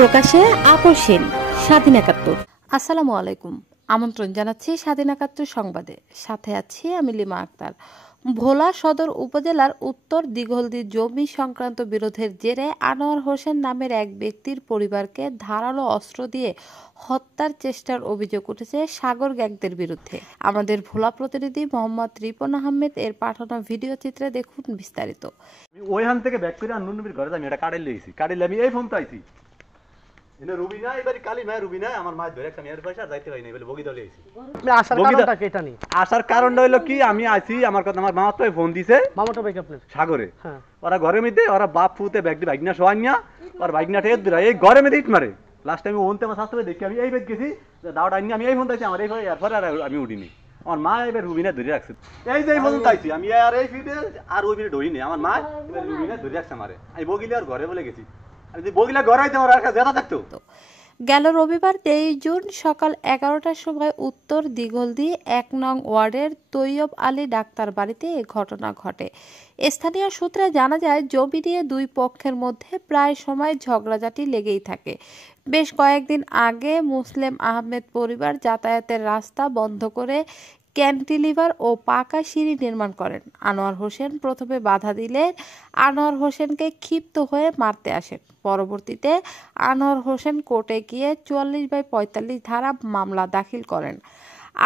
প্রকাশে আপসীন স্বাধীন একাত্তর। আসসালামু আলাইকুম, আমন্ত্রণ জানাচ্ছি স্বাধীন একাত্তর সংবাদে। সাথে আছি আমি লিমা আক্তার। ভোলা সদর উপজেলার উত্তর দিঘলদি জমি সংক্রান্ত বিরোধের জেরে আনোয়ার হোসেন নামের এক ব্যক্তির পরিবারকে ধারালো অস্ত্র দিয়ে হত্যার চেষ্টার অভিযোগ উঠেছে সাগর গ্যাংদের বিরুদ্ধে। আমাদের ভোলা প্রতিনিধি মোহাম্মদ রিপন আহমেদ এর পাঠানো ভিডিও চিত্রে দেখুন বিস্তারিত। ওইখান থেকে ব্যাক করে নুনবির ঘরে আমি এটা কাড়ে লইছি, কাড়িলে আমি এই ফোন তো আইছি এনে রুবিনা এবারে কালি মা রুবিনা আমার মা ধরে একটা মেয়ের পয়সা যাইতে হয় না বলে বগি দলে আইছি। আসার কারণটা কি এটা নি? আসার কারণটা হলো কি, আমি আইছি আমার কথা আমার মামা তো ফোন দিছে, মামাটা ভাই আপনার সাগরে। হ্যাঁ, ওরা ঘরের মধ্যে ওরা বাপ ফুতে ব্যাগ দি বাইকনা সোয়ানিয়া আর বাইকনা ঠেক দিরা এই ঘরের মধ্যে ইট মারে। লাস্ট টাইম ওনতে আমার শাস্ত্রে দেখি আমি এই বেদ গেছি দাওড় আইনি, আমি এই ফোন তাইছি আমার এই ঘরে এরপর আর আমি উঠিনি। আমার মা এবার রুবিনা ধরে রাখছে, এই যে এই ফোন তাইছি আমি আর এই ফিডে আর ওই ফিডে ঢইনি। আমার মা এবার রুবিনা ধরে রাখছে আমারে, আমি বগিলে আর ঘরে বলে গেছি। গেল রবিবার 23 জুন সকাল 11টার সময় উত্তর দিঘলদি 1 নং ওয়ার্ডের তৈয়ব আলী ডাক্তার বাড়িতে এ ঘটনা ঘটে। স্থানীয় সূত্রে জানা যায়, জমি নিয়ে দুই পক্ষের মধ্যে প্রায় সময় ঝগড়াঝাটি লেগেই থাকে। বেশ কয়েকদিন আগে মুসলিম আহমেদ পরিবার যাতায়াতের রাস্তা বন্ধ করে ক্যান্টিলিভার ও পাকা সিঁড়ি নির্মাণ করেন। আনোয়ার হোসেন প্রথমে বাধা দিলে আনোয়ার হোসেনকে ক্ষিপ্ত হয়ে মারতে আসেন। পরবর্তীতে আনোয়ার হোসেন কোর্টে গিয়ে 44/45 ধারা মামলা দাখিল করেন।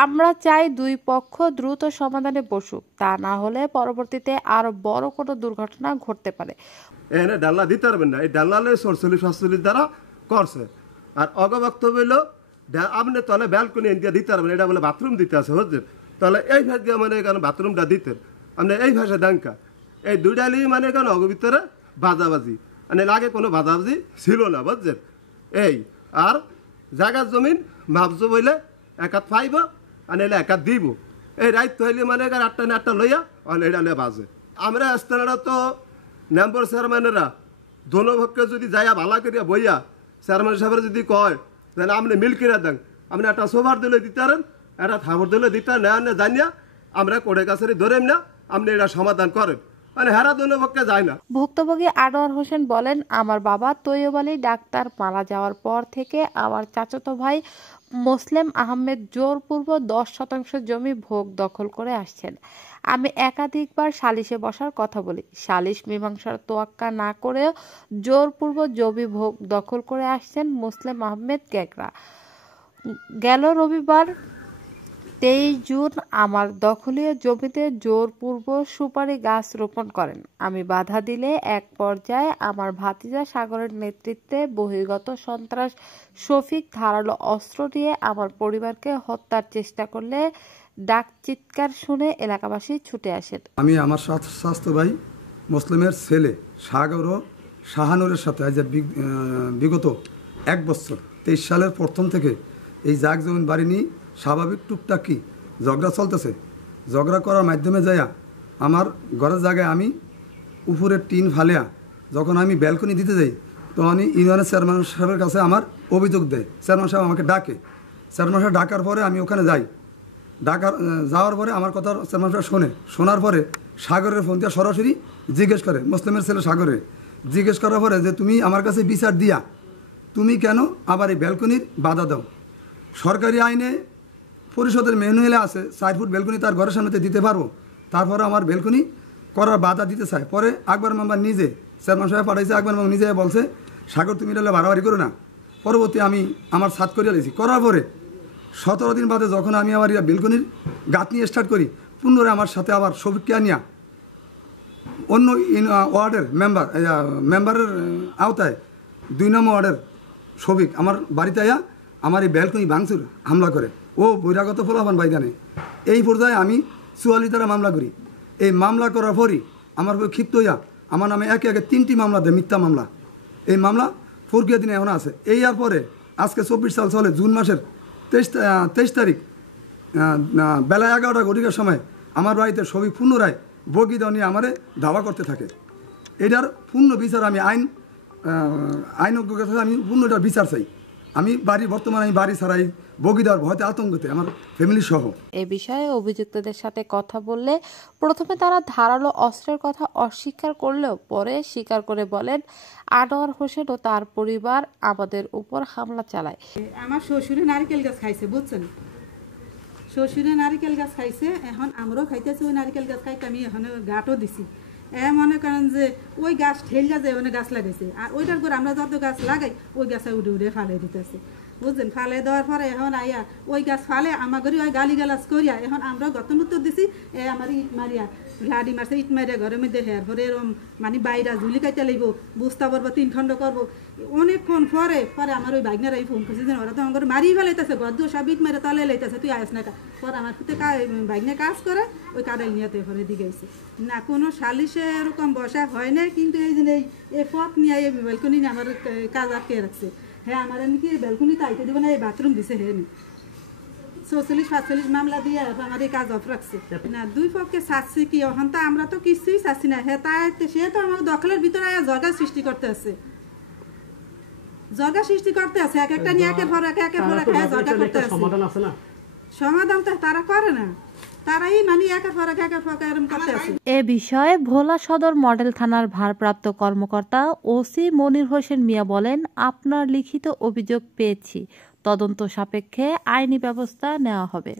আমরা চাই দুই পক্ষ দ্রুত সমাধানে বসুক, তা না হলে পরবর্তীতে আরো বড় কোনো দুর্ঘটনা ঘটতে পারে। এনে ডাল্লা দিতে পারবেন না, এই ডাল্লালে 47 দ্বারা করছে। আর অগবক্তব্য হইল আপনি তাহলে ব্যালকনি ইন্ডিয়া দিতে পারবেন, এটা বলে বাথরুম দিতে আছে হচ্ছে, তাহলে এই ভাষা দিয়ে মানে এখানে বাথরুমটা দিতেন আপনি এই ভাষা ডাঙ্কা। এই দুইটালি মানে এখানে অগ ভিতরে বাজাবাজি, মানে আগে কোনো বাজাবাজি ছিল না বুঝছেন। এই আর জায়গার জমিন মাপজো বইলে একাত পাইব আর এলে একাত দিব। এই রাইত হইলে মানে এখানে 8টা না 8টা লইয়া আর এটা বাজে। আমরা স্থানীয়রা তো মেম্বার চেয়ারম্যানেরা দোনোপক্ষে যদি যাইয়া ভালা করিয়া বইয়া চেয়ারম্যান সাহেবের যদি কয় তাহলে আপনি মিল কিনা দেন, আপনি একটা সোফার দিলে দিতে পারেন, একটা থাবর দিলে দিতে না জানিয়া আমরা কোর্টের কাছে ধরেন না, আপনি এটা সমাধান করেন, মানে হেরা দোনো পক্ষে যায় না। ভুক্তভোগী আনোয়ার হোসেন বলেন, আমার বাবা তৈয়ব আলী ডাক্তার মারা যাওয়ার পর থেকে আমার চাচাতো ভাই মুসলিম আহমেদ জোরপূর্বক 10% জমি ভোগ দখল করে আসছেন। আমি একাধিকবার সালিশে বসার কথা বলি, সালিশ মীমাংসার তোয়াক্কা না করেও জোরপূর্বক জমি ভোগ দখল করে আসছেন মুসলিম আহমেদ গ্যাংরা। গেল রবিবার 23 জুন আমার দখলীয় জমিতে জোরপূর্বক সুপারি গাছ রোপণ করেন। আমি বাধা দিলে এক পর্যায়ে আমার ভাতিজা সাগরের নেতৃত্বে বহির্গত সন্ত্রাস শফিক ধারালো অস্ত্র দিয়ে আমার পরিবারকে হত্যার চেষ্টা করলে ডাক চিৎকার শুনে এলাকাবাসী ছুটে আসেন। আমি আমার স্বাস্থ্য ভাই মুসলিমের ছেলে সাগর ও শাহানুরের সাথে আজ বিগত 1 বছর 23 সালের প্রথম থেকে এই জাগ জমিন বাড়ি নিয়ে স্বাভাবিক টুকটাকি ঝগড়া চলতেছে। ঝগড়া করার মাধ্যমে যাইয়া আমার ঘরের জায়গায় আমি উপরের টিন ফালিয়া যখন আমি ব্যালকনি দিতে যাই তখন ইউনিয়নের চেয়ারম্যান সাহেবের কাছে আমার অভিযোগ দেয়। চেয়ারম্যান সাহেব আমাকে ডাকে, চেয়ারম্যান সাহেব ডাকার পরে আমি ওখানে যাই। যাওয়ার পরে আমার কথা চেয়ারম্যান সাহেব শোনার পরে সাগরের ফোন দিয়ে সরাসরি জিজ্ঞেস করে, মুসলিমের ছেলে সাগরে জিজ্ঞেস করার পরে যে তুমি আমার কাছে বিচার দিয়া তুমি কেন আবার এই ব্যালকনির বাধা দাও? সরকারি আইনে পরিষদের ম্যানুয়ালে আছে 4 ফুট ব্যালকনি তার ঘরের সামনেতে দিতে পারবো, তারপরে আমার ব্যালকনি করার বাধা দিতে চায়। পরে আকবর মেম্বার নিজে চেয়ারম্যান সাহেব পাঠাইছে, আকবর মেম্বার নিজে বলছে সাগর তুমি এটা বাড়াবাড়ি করো না। পরবর্তী আমি আমার ছাদ করিয়া দিয়েছি, করার পরে 17 দিন বাদে যখন আমি আমার ব্যালকনির গাঁথ নিয়ে স্টার্ট করি, পুনরায় আমার সাথে আবার শফিককে আনিয়া অন্য ওয়ার্ডের মেম্বারের আওতায় 2 নম্বর ওয়ার্ডের শফিক আমার বাড়িতে আয়া আমার এই ব্যালকনি ভাঙচুর হামলা করে। ও বহিরাগত ফলাফান বাইদানে এই পর্যায়ে আমি 44 ধারা মামলা করি। এই মামলা করার পরই আমার ক্ষিপ্ত হইয়া আমার নামে একে 3টি মামলা দেয়, মিথ্যা মামলা। এই মামলা প্রক্রিয়া দিনে এখন আছে। এই আর পরে আজকে 24 সাল চলে জুন মাসের 23 তারিখ বেলা 11টা ঘটিকার সময় আমার বাড়িতে সবই পুনরায় বগি দাও নিয়ে আমারে দাবা করতে থাকে। এটার পূর্ণ বিচার আমি আইনজ্ঞ আমি পূর্ণ এটার বিচার চাই। আমি বর্তমানে বাড়ি ছাড়াই বগিদার ভয়তে আতঙ্কতে আমার ফ্যামিলি সহ। এ বিষয়ে অভিযুক্তদের সাথে কথা বললে প্রথমে তারা ধারালো অস্ত্রের কথা অস্বীকার করলেও পরে স্বীকার করে বলেন আনোয়ার হোসেন ও তার পরিবার আমাদের উপর হামলা চালায়। আমার শ্বশুরে নারিকেল গাছ খাইছে, বুঝছেন, শ্বশুরে নারিকেল গাছ খাইছে, এখন আমরাও খাইতেছি ওই নারিকেল গাছ খাইতে, আমি এখন গাঁটও দিছি। মনে করেন যে ওই গাছ ঠেললা যায় ওখানে গাছ লাগাইছে, আর ওইটার পর আমরা যত গাছ লাগাই ওই গাছে উড়ে উড়ে ফালাই দিতেছে, বুঝলেন। ফালে দেওয়ার পরে এখন আইয়া ওই গাছ ফালে আমাগরি ওই গালি গালাজ করিয়া এখন আমরাও গতন উত্তর দিছি, আমার ইট মারিয়া লাডি মারছে, ইট মারিয়া ঘরের মধ্যে হের পরে এরম মানে বাইরা ঝুলি কাইতে লাগবো, বুঝতে পারবো 3 খণ্ড করবো। অনেকক্ষণ পরে আমার ওই বাইকনার এই ফোন করছে যে ওরা তো আমার মারি ফেলাইতেছে, গদ্দ সব ইট মেরে তলে লাইতেছে, তুই আস না কা। পরে আমার সাথে বাইকনে কাজ করে ওই কাদাই নিয়েতে পরে দিকেছে না, কোনো সালিশে এরকম বসা হয় না। কিন্তু এই যে এই পথ নিয়ে এই ব্যালকনি নিয়ে আমার কাজ আটকে রাখছে। হ্যাঁ আমার নাকি ব্যালকনিতে আইতে দেবো না, এই বাথরুম দিছে হে নি 46-47 মামলা দিয়ে আমার এই কাজ অফ রাখছে না। 2 পক্ষে চাচ্ছি কি এখন তা আমরা তো কিছুই চাচ্ছি না। হ্যাঁ তাই সে তো আমার দখলের ভিতরে জগা সৃষ্টি করতে আছে, জগা সৃষ্টি করতে আছে, এক একটা নিয়ে একের পর এক জগা করতে আছে। সমাধান তো তারা করে না, তারাই মানে একের পর এক এরকম করতে আছে। এ বিষয়ে ভোলা সদর মডেল থানার ভারপ্রাপ্ত কর্মকর্তা ওসি মনির হোসেন মিয়া বলেন, আপনার লিখিত অভিযোগ পেয়েছি, তদন্ত সাপেক্ষে আইনি ব্যবস্থা নেওয়া হবে।